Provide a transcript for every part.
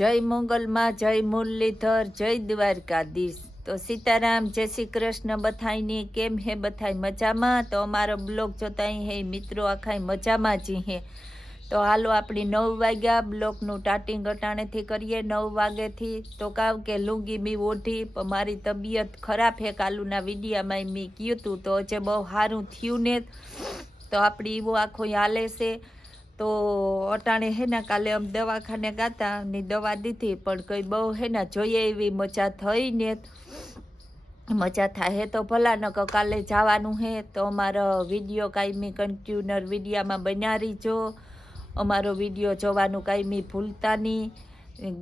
જય મંગલમાં, જય મુરલીધર, જય દ્વારકાધીશ। તો સીતારામ, જય શ્રી કૃષ્ણ બધાયની। કેમ હે બધાય મજામાં? તો અમારો બ્લોગ જોતા હે મિત્રો આખાય મજામાં જ હે। તો હાલો આપણી 9 વાગ્યા બ્લોગનું સ્ટાર્ટિંગ અટાણેથી કરીએ 9 વાગ્યાથી। તો કાવ કે લુંગી બી ઓઢી પણ મારી તબિયત ખરાબ હે। કાલુના વિડીયામાં મેં કીધું હતું તો જે બહુ સારું થયું ને તો આપણી એવો આખો હાલે છે। તો અટાણે હે ને કાલે અમે દવાખાને ગાતા ની દવા દીધી પણ કઈ બહુ હે ને જોઈએ એવી મજા થઈ ને મજા થાય તો ભલા ન કાલે જવાનું હે। તો અમારો વિડીયો કાયમી કન્ટિન્યુઅર વિડીયામાં બન્યા રહીજો। અમારો વિડીયો જોવાનું કાયમી ભૂલતા નહીં।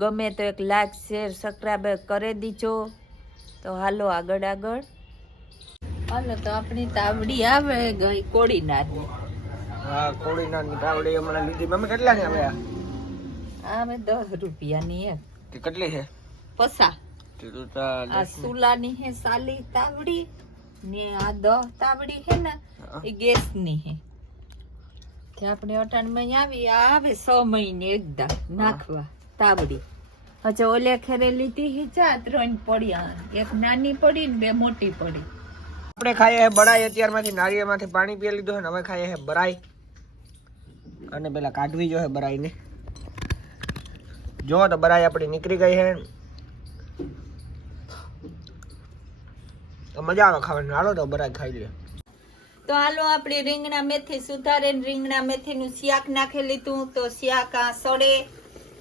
ગમે તો એક લાઈક શેર સબસ્ક્રાઈબ કરી દીજો। તો હાલો આગળ આગળ હાલો। તો આપણી તાવડી આવે ગઈ કોડીનારની। હા કોડીનારની તાવડી હમણાં લીધી। મમ્મી કેટલાની આવે આ? આમે 10 રૂપિયાની એક તે કેટલી છે? 50। તે તો તા આ સુલાની હે સાલી તાવડી ને આ 10 તાવડી હે ને એ ગેસની હે। કે આપણે અટાણમાં આવી આવે 6 મહિને એકદા નાખવા તાવડી। હજે ઓલે ખેરે લીધી હી ચા 3 પડ્યા, એક નાની પડી ને 2 મોટી પડી। આપણે ખાઈએ હે બરાઈ। અત્યારમાંથી નારિયેળમાંથી પાણી પી લીધું છે ને હવે ખાઈએ હે બરાઈ। અને પેલા કાઢવી જો હે બરાઈને। જો તો બરાઈ આપણી નીકળી ગઈ છે। તો મજા આવે ખાવાની। હાલો તો બરાઈ ખાઈ લે। તો હાલો આપણે રીંગણા મેથી સુધારે રીંગણા મેથીનું શાક નાખી લીધું। તો શાક આ સડે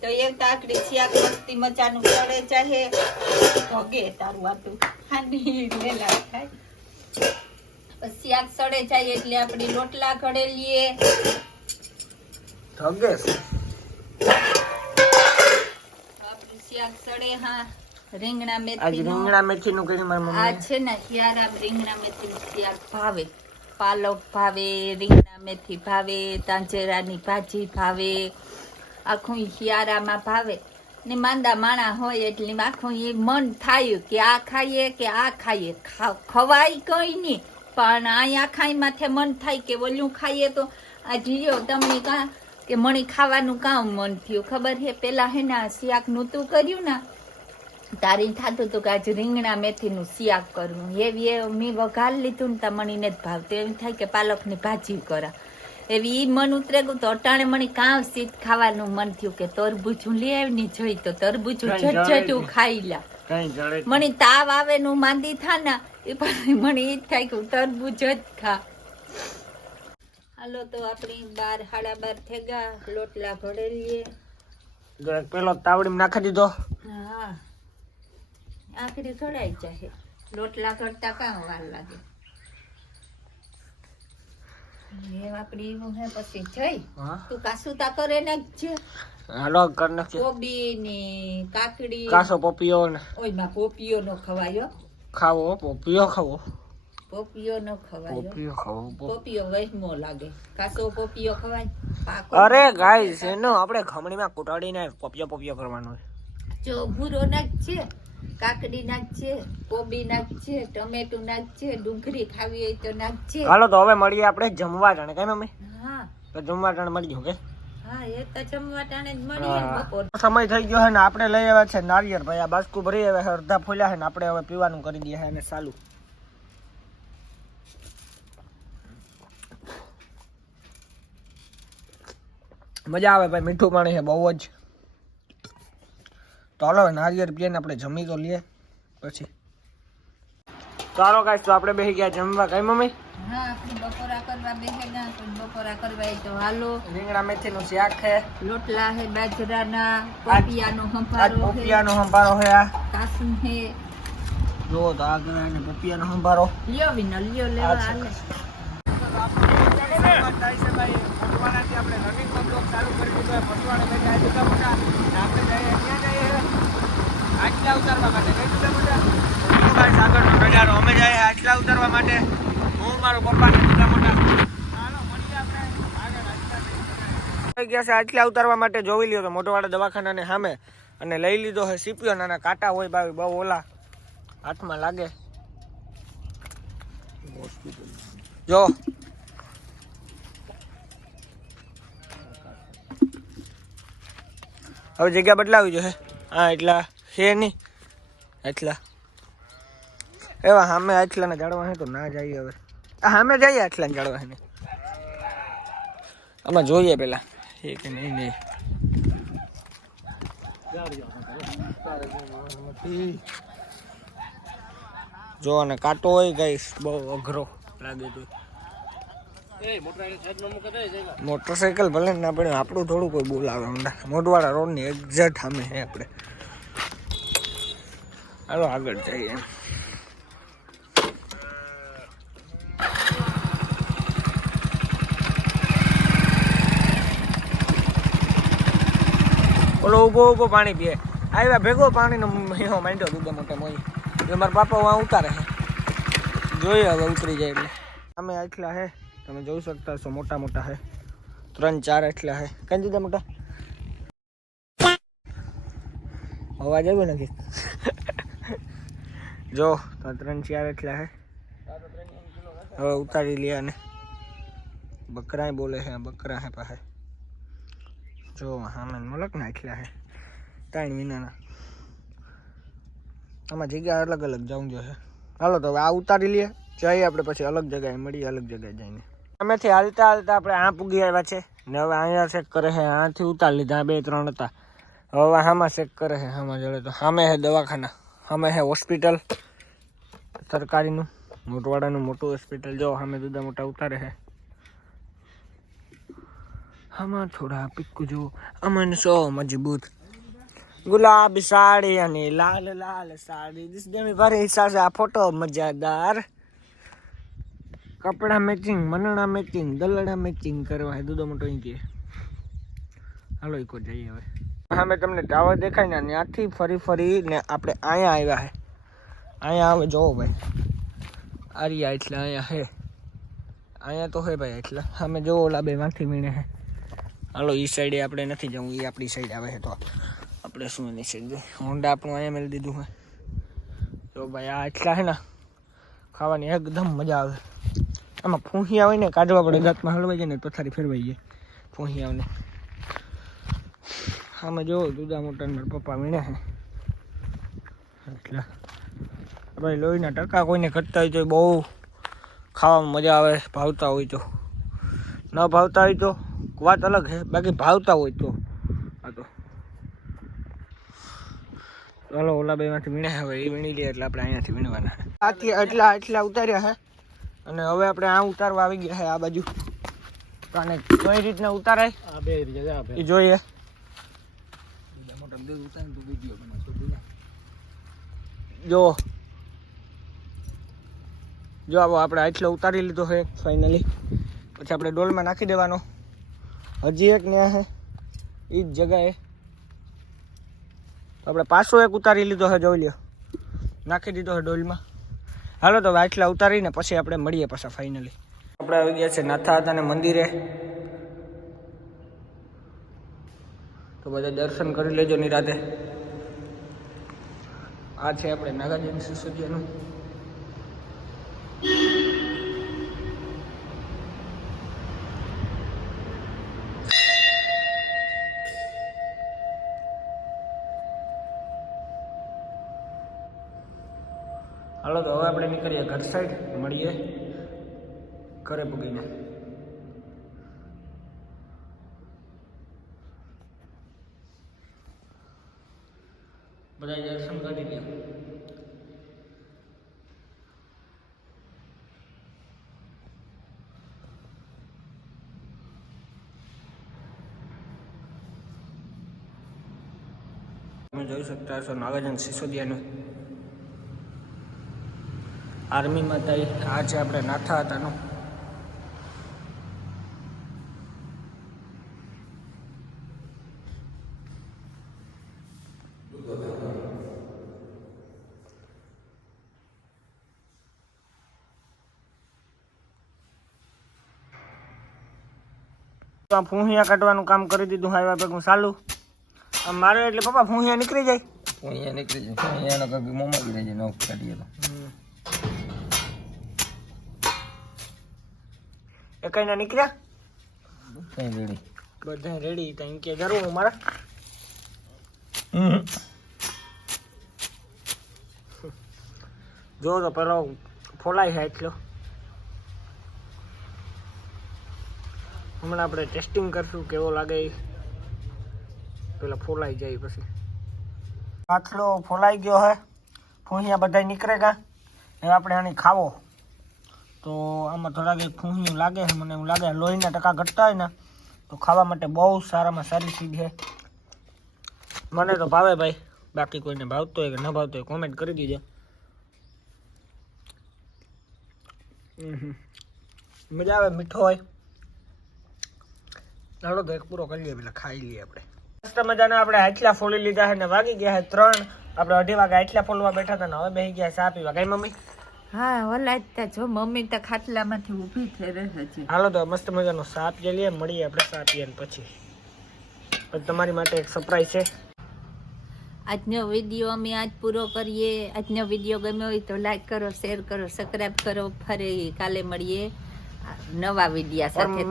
તો એક તાકડી શાક મસ્તી મજાનું સડે ચાહે ભગે તારું વાતું ખાંડી લેલા થાય। શાક સડે જાય એટલે આપણે રોટલા ઘડે લઈએ। ધગે આપણું શાક સડે હા રીંગણા આજ મેથી રીંગણા મેથીનું કરી મારી આ મમ્મી। છે ને શિયાળા રીંગણા મેથીનું શાક ભાવે। પાલક ભાવે, રીંગણા મેથી ભાવે, તાંજેરાની ભાજી ભાવે, આખું શિયાળામાં ભાવે ને માંદા માણા હોય એટલે આખું એ મન થાય કે આ ખાઈએ કે આ ખાઈએ। ખવાય કઈ નહીં પણ અહીંયા ખાઈ માથે મન થાય કે ઓલું ખાઈએ। તો આ જીયો તમને કાં કે મણી ખાવાનું કામ મન થયું ખબર હે? પેલા હે ને શાક નહોતું કર્યું ને તારી થતું હતું કે આજે રીંગણા મેથીનું શાક કરવું। એવી મેં વઘાર લીધું ને તા મણીને જ ભાવતું એમ થાય કે પાલકની ભાજી કરા એવી ઈ મન ઉતરે ગયું। તો અટાણે મને કામ સીધ ખાવાનું મન થયું કે તરબૂચું લે ની જોઈ તો તરબૂચું ઝટઝટું ખાઈ લા। મને તાવ આવે નું માંદી થા ને એ પછી મને ઈ જ થાય કે તરબૂચ જ ખા। હાલો તો આપણી 12 સાડા 12 થઈ ગયા। લોટલા ઘડે લઈએ। પેલો તાવડીમાં નાખી દીધો। હા આખરી ઘડાઈ જાય। લોટલા ઘડતા કામ વાર લાગે એ આપડી એવું હે પછી જઈ તું કાસુતા કરે ને છે હાલો કર નાખીએ। કોબી ની કાકડી કાસો પોપિયો ને ઓય માં પોપિયો નો ખવાયો। ખાવો પોપિયો ખાવો। પોપિયો નો ખવાયો। પોપિયો ખાવો। પોપિયો વહેમો લાગે। કાસો પોપિયો ખવાય પાકો। અરે ગાઈસ એનો આપણે ખમણીમાં કુટાડીને પોપિયો પોપિયો કરવાનો છે। જો ભૂરો નાખ છે, કાકડી નાખ છે, કોબી નાખ છે, ટમેટું નાખ છે, ડુંગળી ખાવી હોય તો નાખ છે। હાલો તો હવે મળીએ આપણે જમવા ટાણે કઈ મમ્મી? હા તો જમવા ટાણે મળીએ કે? હા એ તો જમવા ટાણે જ મળીએ ને બપોર। સમય થઈ ગયો છે ને આપણે લઈ આવ્યા છે નારિયેળ। ભાઈ આ બાસ્કુ ભરી આવ્યા છે, અડધા ફૂલ્યા છે ને આપણે હવે પીવાનું કરી દઈએ છે અને ચાલુ। મજા આવે ભાઈ, મીઠું પાણી છે બહુ જ। તો હાલો નારિયેળ પીએ ને આપણે જમી તો લઈએ પછી। ચાલો ગાઈસ તો આપણે બેસી ગયા જમવા કઈ મમ્મી? હા આપણે બપોરા કરવા બેહેલા તો બપોરા કરવા તો હાલો। રીંગણા મેથીનું શાક છે, લોટલા હે બાજરાના, પોપિયાનો સંભારો હે, પોપિયાનો સંભારો છે, આ કાસું હે જો તો આ ગયો ને પોપિયાનો સંભારો લ્યો વિનો લ્યો લેવા હાલે। આપણે રનિંગ બ્લોગ ચાલુ કરી દીધો પટવાડે બેઠા જુદા મોટા આપણે જઈએ ક્યાં જઈએ આટલા ઉતારવા માટે કઈ જુદા મોટા આગળનો નજારો અમે જઈએ આટલા ઉતારવા માટે। હું મારો પપ્પા ને જુદા મોટા ચાલો મળીએ આપણે આગળ આટલા ગયા છે આટલા ઉતારવા માટે। જોઈ લ્યો તો મોટોવાડા દવાખાનાને સામે અને લઈ લીધો છે સીપીઓ। નાના કાંટા હોય ભાઈ બહુ ઓલા હાથમાં લાગે। જો હવે જગ્યા બદલાવી જોઈએ। હા એટલા છે નહીં એટલા એવા સામે આટલાને જાળવા તો ના જઈએ હવે સામે જઈએ આટલાને જાળવા ને આમાં જોઈએ પેલા એ કે નહીં નહીં જો અને કાંટો હોય ગાઈસ બહુ અઘરો લાગે તો મોટરસાઇકલ ભલે ના પડે આપણું થોડું કોઈ બોલાવે મોઢવાડા રોડની એક્ઝેક્ટ સામે છે આપણે હાલો આગળ જઈએ ઓલો ઊભો પાણી પીએ આવ્યા ભેગો પાણીનો હીહો માંડ્યો દૂધે મોટે મોઈ એટલે મારા પાપા વાં ઉતારે છે જોઈએ હવે ઉતરી જાય એટલે અમે આટલા હે તમે જોઈ શકતા હશો મોટા મોટા હે 3-4 એટલા હે કઈ દીધા મોટા અવાજ આવ્યો નથી જો તો 3-4 એટલા હે હવે ઉતારી લે અને બકરા બોલે છે બકરા હે પાસે જો હા મલક ના એટલા હે 3 મહિનાના આમાં જગ્યા અલગ અલગ જવું જોઈએ હાલો તો હવે આ ઉતારી લઈએ જઈએ આપણે પછી અલગ જગ્યાએ મળીએ અલગ જગ્યાએ જઈને અમેથી હાલતા હાલતા આપણે આ પૂગી આવ્યા છે ને હવે અહીંયા ચેક કરે છે આથી ઉતારી લીધા 2-3 હતા હવે આમાં ચેક કરે છે આમાં જડે તો સામે છે દવાખાના સામે છે હોસ્પિટલ સરકારીનું મોટવાડાનું મોટું હોસ્પિટલ જો સામે જુદા મોટા ઉતારે છે આમાં થોડા પીકુ જો અમન સો મજબૂત ગુલાબી સાડી અને લાલ લાલ સાડી દિસ ગમી ભારે હિસાબ આ ફોટો મજાદાર કપડા મેચિંગ મનણા મેચિંગ દલડા મેચિંગ કરવા દૂધો મોટો કે હાલો ઈકો જઈએ હવે અમે તમને ટાવર દેખાય ને ત્યાંથી ફરી ને આપણે અહીંયા આવ્યા હે અહીંયા આવે જોવો ભાઈ આરિયા એટલા અહીંયા હે અહીંયા તો હે ભાઈ એટલા અમે જોવો ઓલા બે માંથી મીણે હે હાલો એ સાઈડે આપણે નથી જવું એ આપણી સાઈડ આવે છે તો આપણે શું એની સાઈડ હોન્ડા આપણું અહીંયા મેળવી દીધું હોય તો ભાઈ આ એટલા હે ને ખાવાની એકદમ મજા આવે આમાં ફૂંહિયા હોય ને કાઢવા પડે દાંતમાં હલવાઈ જાય ને પથારી ફેરવાઈ જાય ફૂંહિયાઓને આમાં જો જુદા મોટા મારા પપ્પા વીણે છે એટલે ભાઈ લોહીના ટકા કોઈને ઘટતા હોય તો બહુ ખાવામાં મજા આવે ભાવતા હોય તો ન ભાવતા હોય તો વાત અલગ છે બાકી ભાવતા હોય તો આ તો ચાલો ઓલા બેમાંથી વીણે હવે એ વીણી લે એટલે આપણે અહીંયાથી વીણવાના આથી એટલા ઉતાર્યા છે અને હવે આપણે આ ઉતારવા આવી ગયા છે આ બાજુ અને કઈ રીતના ઉતારાય એ જોઈએ જો આવો આપણે આટલો ઉતારી લીધો છે ફાઇનલી પછી આપણે ડોલમાં નાખી દેવાનો હજી એક ને છે એ જ જગાએ તો આપણે પાછો એક ઉતારી લીધો છે જોઈ લ્યો નાખી દીધો છે ડોલમાં હાલો તો આટલા ઉતારીને પછી આપણે મળીએ પાછા ફાઇનલી આપણે આવી ગયા છે નાથા હતા ને મંદિરે તો બધા દર્શન કરી લેજો નિરાતે આ છે આપણે નાગાર્જુન સિસોદિયાનું હાલો તો હવે આપણે નીકળીએ ઘર સાઈડ મળીએ ઘરે પૂગીને બધા દર્શન કરી લે તમે જોઈ શકતા હશો નાગાર્જુન સિસોદિયાનું આર્મીમાં થઈ આ છે આપણે નાથા હતાનું ફૂંહિયા કાઢવાનું કામ કરી દીધું હાઈવા ભેગું ચાલુ આમ મારે એટલે પપ્પા ફૂંહિયા નીકળી જાય ફૂંહિયાનો કંઈક મોમાં ગઈ જાય નોક કાઢીએ તો એ કઈ ના નીકળ્યા બધા રેડી ત્યાં કે જરૂર હું મારા જો તો પેલો ફોલાય છે એટલો. હમણાં આપણે ટેસ્ટિંગ કરશું કેવો લાગે. પેલા ફોલાઈ જાય પછી આટલો ફોલાઈ ગયો હે. ફૂંહિયા બધા નીકળેગા. હવે આપણે આની ખાવો તો આમાં થોડાક એક ફૂંહિયું લાગે છે. મને એવું લાગે લોહીના ટકા ઘટતા હોય ને તો ખાવા માટે બહુ સારામાં સારી ચીજ છે. મને તો ભાવે ભાઈ. બાકી કોઈને ભાવતો હોય કે ન ભાવતો હોય કોમેન્ટ કરી દીજો. મજા આવે, મીઠો હોય. ચાલો તો એક પૂરો કરી લઈએ, પેલા ખાઈ લઈએ આપણે. મસ્ત મજાના આપણે આટલા ફોલી લીધા છે ને વાગી ગયા છે 3. આપણે 2:30 વાગે આટલા ફોલવા બેઠા હતા ને હવે બેસી ગયા ચા પીવા. કઈ મમ્મી? હા ઓલા જો મમ્મી તો ખાટલામાંથી ઊભી થઈ રહે છે. હાલો તો મસ્ત મજાનો ચા પી લઈએ. મળીએ આપણે ચા પીએ પછી તમારી માટે એક સરપ્રાઈઝ છે. આજનો વિડીયો અમે આજ પૂરો કરીએ. આજનો વિડીયો ગમ્યો હોય તો લાઈક કરો, શેર કરો, સબસ્ક્રાઇબ કરો. ફરી કાલે મળીએ નવા વિડીયા સાથે.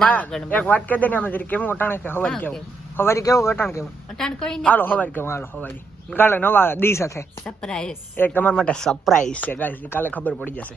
એક વાત કહી દે ને, આમાં જરી કેવું અટાણે કે હવારી કેવું? હવારી કેવું અટાણ કેવું? અટાણ કોઈ હાલો હવારી કેવું? હાલો હવારી કાલે નવા દી સાથે સરપ્રાઈઝ એક તમારા માટે સરપ્રાઈઝ છે ગાઈસ. કાલે ખબર પડી જશે.